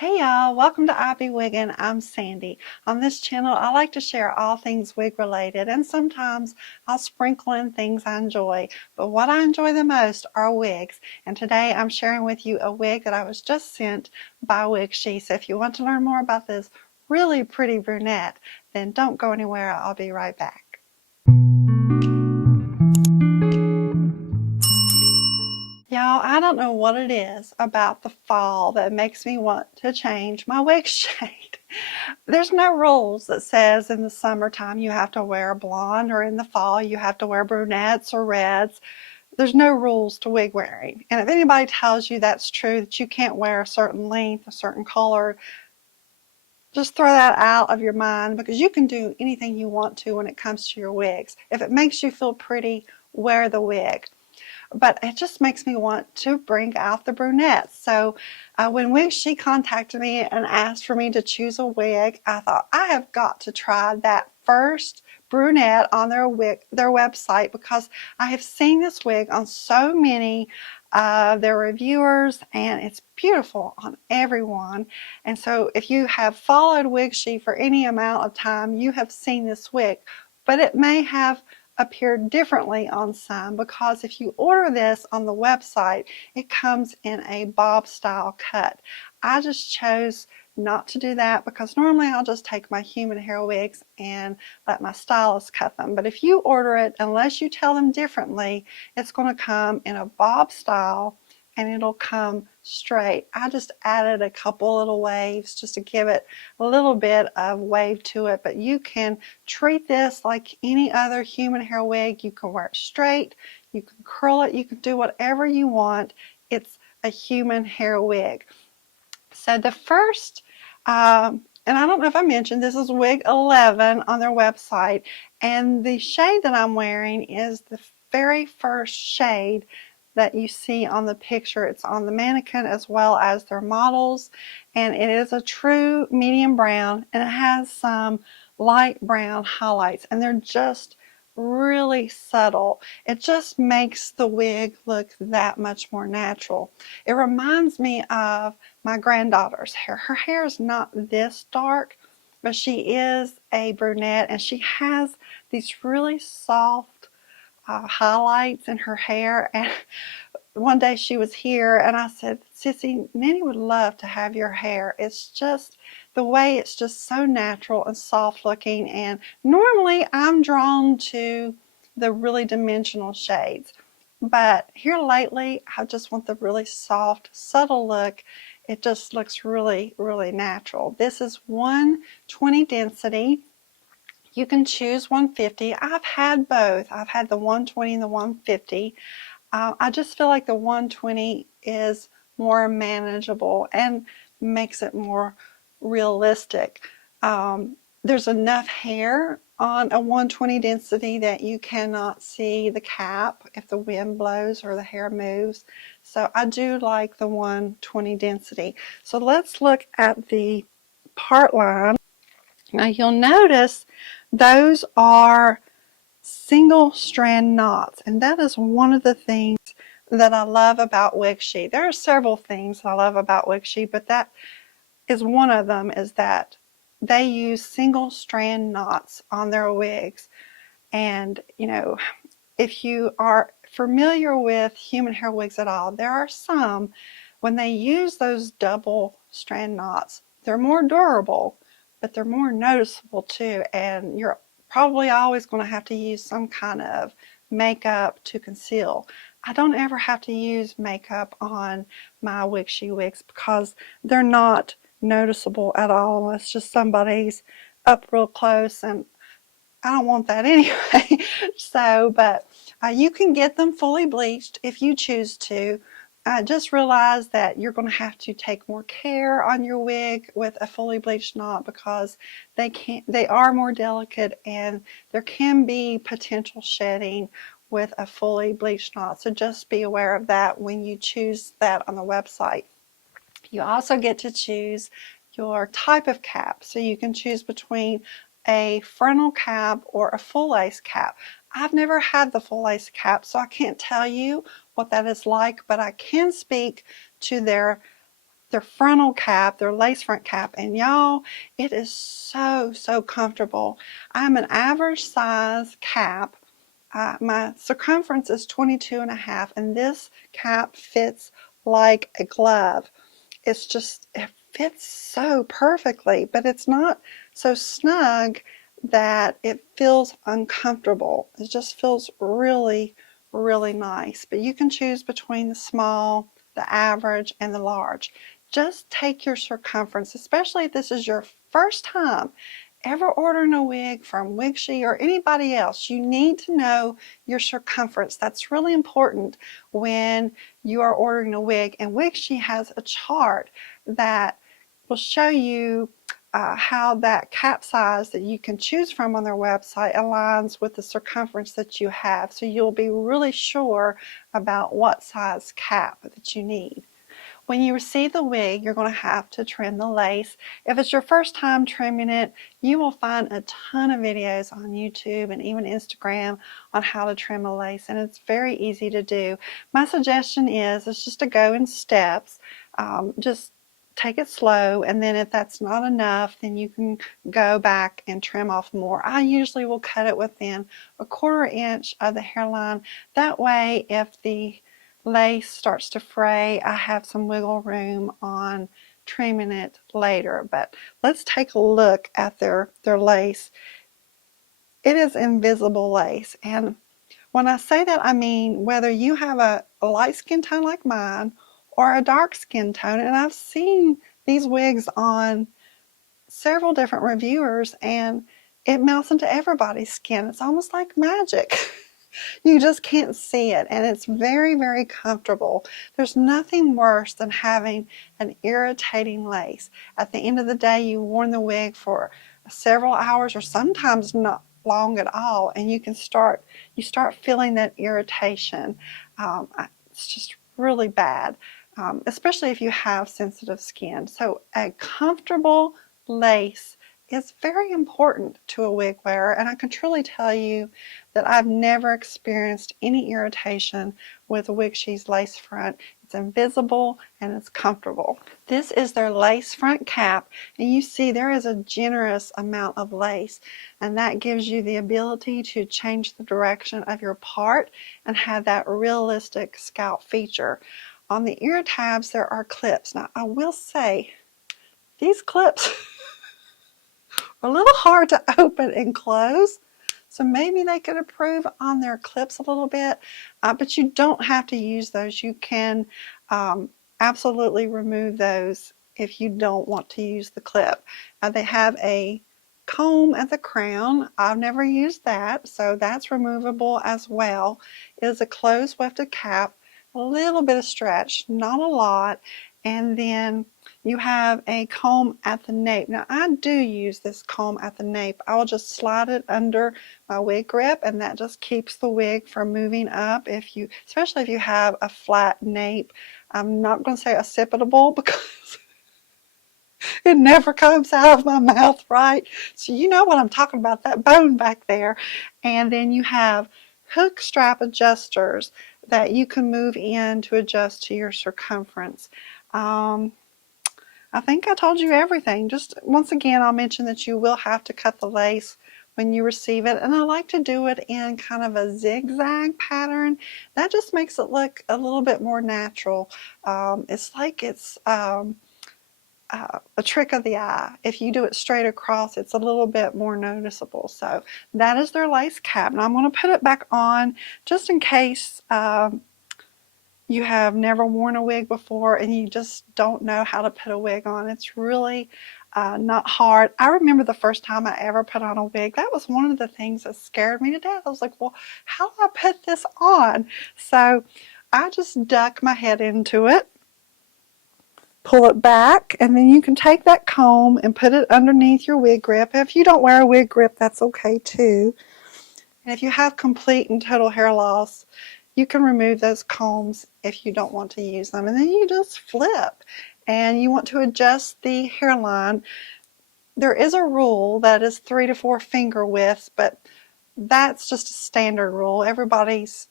Hey y'all, welcome to I Be Wiggin'. I'm Sandy. On this channel, I like to share all things wig related, and sometimes I'll sprinkle in things I enjoy. But what I enjoy the most are wigs. And today I'm sharing with you a wig that I was just sent by Wigshe. So if you want to learn more about this really pretty brunette, then don't go anywhere. I'll be right back. Y'all, I don't know what it is about the fall that makes me want to change my wig shade. There's no rules that says in the summertime you have to wear blonde or in the fall you have to wear brunettes or reds. There's no rules to wig wearing. And if anybody tells you that's true, that you can't wear a certain length, a certain color, just throw that out of your mind, because you can do anything you want to when it comes to your wigs. If it makes you feel pretty, wear the wig. But it just makes me want to bring out the brunettes. So when Wigshe contacted me and asked for me to choose a wig, I thought I have got to try that first brunette on their website, because I have seen this wig on so many of their reviewers and it's beautiful on everyone. And so if you have followed Wigshe for any amount of time, you have seen this wig, but it may have appeared differently on some, because if you order this on the website, it comes in a bob style cut. I just chose not to do that, because normally I'll just take my human hair wigs and let my stylist cut them. But if you order it, unless you tell them differently, it's going to come in a bob style and it'll come straight. I just added a couple little waves just to give it a little bit of wave to it, but you can treat this like any other human hair wig. You can wear it straight, you can curl it, you can do whatever you want. It's a human hair wig. So the first, and I don't know if I mentioned, this is wig 11 on their website, and the shade that I'm wearing is the very first shade that you see on the picture. It's on the mannequin as well as their models, and it is a true medium brown, and it has some light brown highlights, and they're just really subtle. It just makes the wig look that much more natural. It reminds me of my granddaughter's hair. Her hair is not this dark, but she is a brunette, and she has these really soft highlights in her hair. And one day she was here and I said, Sissy, Nanny would love to have your hair. It's just the way it's just so natural and soft looking, and normally I'm drawn to the really dimensional shades, but here lately I just want the really soft, subtle look. It just looks really, really natural. This is 120 density. You can choose 150. I've had both. I've had the 120 and the 150. I just feel like the 120 is more manageable and makes it more realistic. There's enough hair on a 120 density that you cannot see the cap if the wind blows or the hair moves. So I do like the 120 density. So let's look at the part line. Now you'll notice those are single strand knots, and that is one of the things that I love about Wigshe. There are several things I love about Wigshe, but that is one of them, is that they use single strand knots on their wigs. And you know, if you are familiar with human hair wigs at all, there are some, when they use those double strand knots, they're more durable, but they're more noticeable too, and you're probably always going to have to use some kind of makeup to conceal. I don't ever have to use makeup on my Wigshe wigs because they're not noticeable at all. It's just somebody's up real close, and I don't want that anyway. So, but you can get them fully bleached if you choose to. Just realize that you're going to have to take more care on your wig with a fully bleached knot, because they are more delicate and there can be potential shedding with a fully bleached knot. So just be aware of that when you choose that on the website. You also get to choose your type of cap. So you can choose between a frontal cap or a full lace cap. I've never had the full lace cap, so I can't tell you what that is like, but I can speak to their their frontal cap, their lace front cap, and y'all, it is so, so comfortable. I'm an average size cap. My circumference is 22.5, and this cap fits like a glove. It fits so perfectly, but it's not so snug that it feels uncomfortable. It just feels really, really nice. But you can choose between the small, the average, and the large. Just take your circumference, especially if this is your first time ever ordering a wig from Wigshe or anybody else. You need to know your circumference. That's really important when you are ordering a wig, and Wigshe has a chart that will show you how that cap size that you can choose from on their website aligns with the circumference that you have, so you'll be really sure about what size cap that you need. When you receive the wig, you're going to have to trim the lace. If it's your first time trimming it, you will find a ton of videos on YouTube and even Instagram on how to trim a lace, and it's very easy to do. My suggestion is it's just to go in steps. Just take it slow, and then if that's not enough, then you can go back and trim off more. I usually will cut it within 1/4 inch of the hairline. That way, if the lace starts to fray, I have some wiggle room on trimming it later. But let's take a look at their lace. It is invisible lace, and when I say that, I mean whether you have a light skin tone like mine or a dark skin tone. And I've seen these wigs on several different reviewers, and it melts into everybody's skin. It's almost like magic. You just can't see it, and it's very, very comfortable. There's nothing worse than having an irritating lace. At the end of the day, you've worn the wig for several hours or sometimes not long at all, and you start feeling that irritation. It's just really bad, especially if you have sensitive skin. So a comfortable lace is very important to a wig wearer, and I can truly tell you that I've never experienced any irritation with Wigshe's lace front. It's invisible and it's comfortable. This is their lace front cap, and you see there is a generous amount of lace, and that gives you the ability to change the direction of your part and have that realistic scalp feature. On the ear tabs there are clips. Now I will say these clips a little hard to open and close, so maybe they could improve on their clips a little bit, but you don't have to use those. You can absolutely remove those if you don't want to use the clip. They have a comb at the crown. I've never used that, so that's removable as well. It is a closed wefted cap, a little bit of stretch, not a lot, and then you have a comb at the nape. Now I do use this comb at the nape. I will just slide it under my wig grip, and that just keeps the wig from moving up, especially if you have a flat nape. I'm not going to say occipitable because it never comes out of my mouth right. So you know what I'm talking about, that bone back there. And then you have hook strap adjusters that you can move in to adjust to your circumference. I think I told you everything. Just once again, I'll mention that you will have to cut the lace when you receive it, and I like to do it in kind of a zigzag pattern. That just makes it look a little bit more natural. It's like it's a trick of the eye. If you do it straight across, it's a little bit more noticeable. So that is their lace cap. Now I'm going to put it back on just in case you have never worn a wig before and you just don't know how to put a wig on. It's really not hard. I remember the first time I ever put on a wig, that was one of the things that scared me to death. I was like, well, how do I put this on? So I just duck my head into it, pull it back, and then you can take that comb and put it underneath your wig grip. If you don't wear a wig grip, that's okay too. And if you have complete and total hair loss, you can remove those combs if you don't want to use them. And then you just flip, and you want to adjust the hairline. There is a rule that is 3 to 4 finger widths, but that's just a standard rule. Everybody's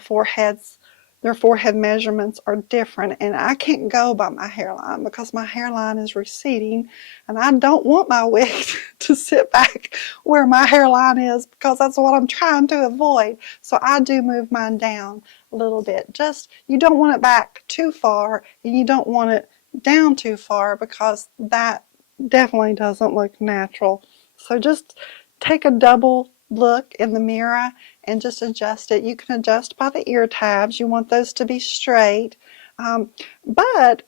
foreheads their forehead measurements are different, and I can't go by my hairline because my hairline is receding, and I don't want my wig to sit back where my hairline is because that's what I'm trying to avoid. So I do move mine down a little bit. Just, you don't want it back too far, and you don't want it down too far because that definitely doesn't look natural. So just take a double look in the mirror and just adjust it. You can adjust by the ear tabs. You want those to be straight. But,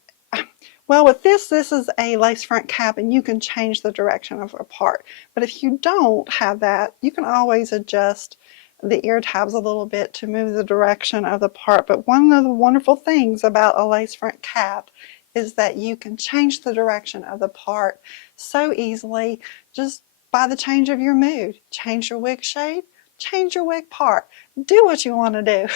well, with this is a lace front cap, and you can change the direction of a part. But if you don't have that, you can always adjust the ear tabs a little bit to move the direction of the part. But one of the wonderful things about a lace front cap is that you can change the direction of the part so easily just by the change of your mood. Change your wig shade, change your wig part. Do what you want to do.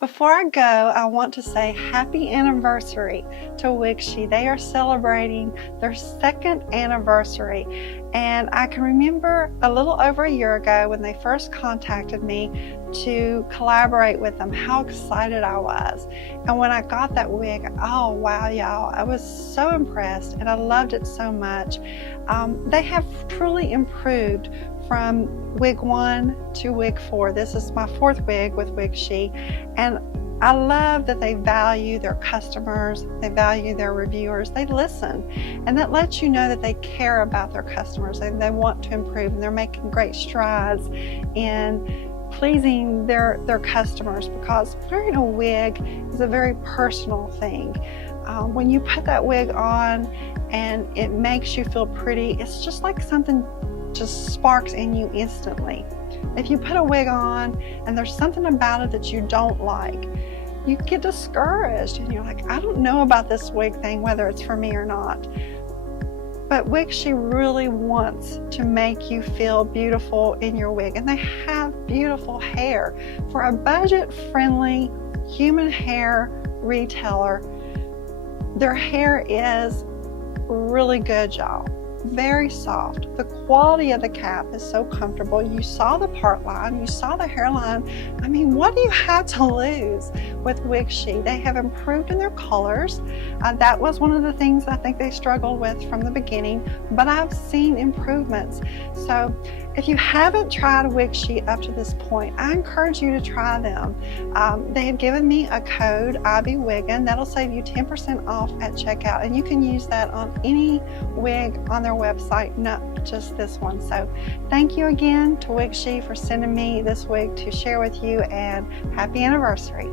Before I go, I want to say happy anniversary to Wigshe. They are celebrating their 2nd anniversary. And I can remember a little over a year ago when they first contacted me to collaborate with them, how excited I was. And when I got that wig, oh wow, y'all, I was so impressed and I loved it so much. They have truly improved from wig 1 to wig 4. This is my 4th wig with Wigshe, and I love that they value their customers, they value their reviewers, they listen, and that lets you know that they care about their customers and they want to improve, and they're making great strides in pleasing their customers, because wearing a wig is a very personal thing. When you put that wig on and it makes you feel pretty, it's just like something just sparks in you instantly. If you put a wig on and there's something about it that you don't like, you get discouraged and you're like, I don't know about this wig thing, whether it's for me or not. But Wigshe really wants to make you feel beautiful in your wig, and they have beautiful hair. For a budget-friendly human hair retailer, their hair is really good, y'all. Very soft. The quality of the cap is so comfortable. You saw the part line, you saw the hairline. I mean, what do you have to lose with Wigshe? They have improved in their colors. That was one of the things I think they struggled with from the beginning, but I've seen improvements. So if you haven't tried Wigshe up to this point, I encourage you to try them. They have given me a code, IBWiggin, that'll save you 10% off at checkout, and you can use that on any wig on their website, not just this one. So thank you again to Wigshe for sending me this wig to share with you, and happy anniversary.